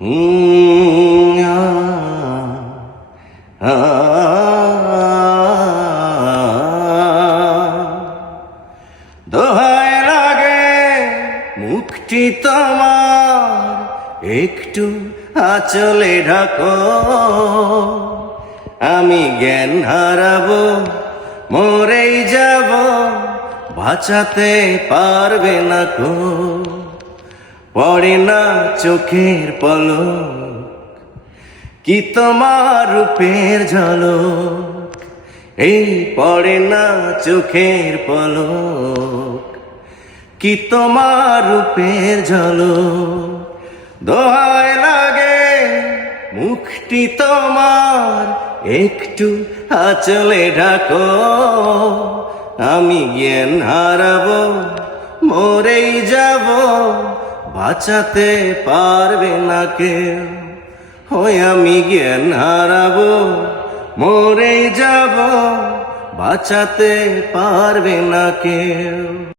উম, আ, আ, দোহায় লাগে মুখটি তোমার একটু আঁচলে ঢাকো, আমি জ্ঞান হারাবো, মরেই যাব, বাঁচাতে পারবে না কো। পড়ে না চোখের পলক, কি তোমার রূপের ঝলক, এই পড়ে না চোখের পলক, কি তোমার রূপের ঝলক। দোহায় লাগে মুখটি তোমার একটু আঁচলে ঢাকো, আমি জ্ঞান হারাবো, মরেই যাব, বাঁচাতে পারবে না কেউ। হয় আমি জ্ঞান হারাবো, মরেই যাব, বাঁচাতে পারবে না কেউ।